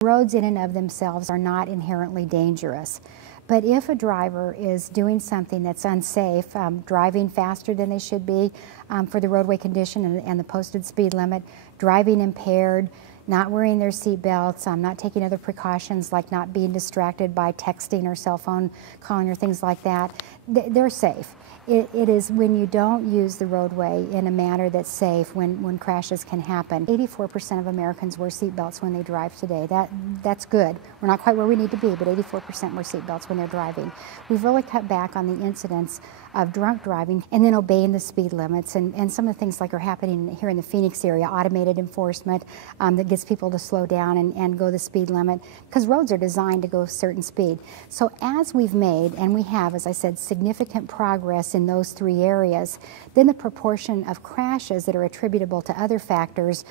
Roads in and of themselves are not inherently dangerous. But if a driver is doing something that's unsafe, driving faster than they should be for the roadway condition and the posted speed limit, driving impaired, not wearing their seat belts, not taking other precautions like not being distracted by texting or cell phone calling or things like that, they're safe. It is when you don't use the roadway in a manner that's safe when crashes can happen. 84% of Americans wear seat belts when they drive today. That's good. We're not quite where we need to be, but 84% wear seat belts when they're driving. We've really cut back on the incidence of drunk driving and then obeying the speed limits and some of the things like are happening here in the Phoenix area, automated enforcement that gets people to slow down and go the speed limit, because roads are designed to go a certain speed. So as we've made, and we have, as I said, significant progress in those three areas, then the proportion of crashes that are attributable to other factors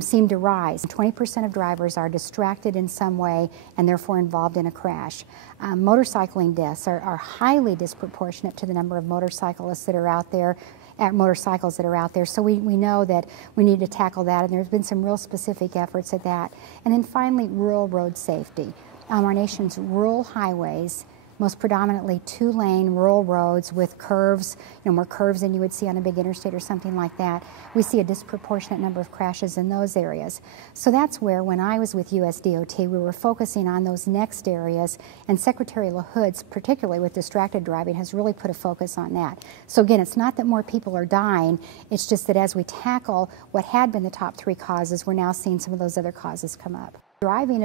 seem to rise. 20% of drivers are distracted in some way and therefore involved in a crash. Motorcycling deaths are highly disproportionate to the number of motorcyclists that are out there, motorcycles that are out there. So we know that we need to tackle that, and there's been some real specific efforts at that. And then finally, rural road safety. Our nation's rural highways, most predominantly two-lane rural roads with curves, more curves than you would see on a big interstate or something like that. We see a disproportionate number of crashes in those areas. So that's where, when I was with USDOT, we were focusing on those next areas, and Secretary LaHood, particularly with distracted driving, has really put a focus on that. So again, it's not that more people are dying, it's just that as we tackle what had been the top three causes, we're now seeing some of those other causes come up. Driving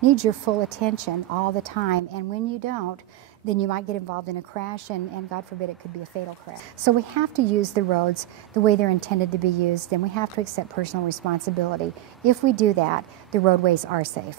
needs your full attention all the time, and when you don't, then you might get involved in a crash, and God forbid it could be a fatal crash. So we have to use the roads the way they're intended to be used, and we have to accept personal responsibility. If we do that, the roadways are safe.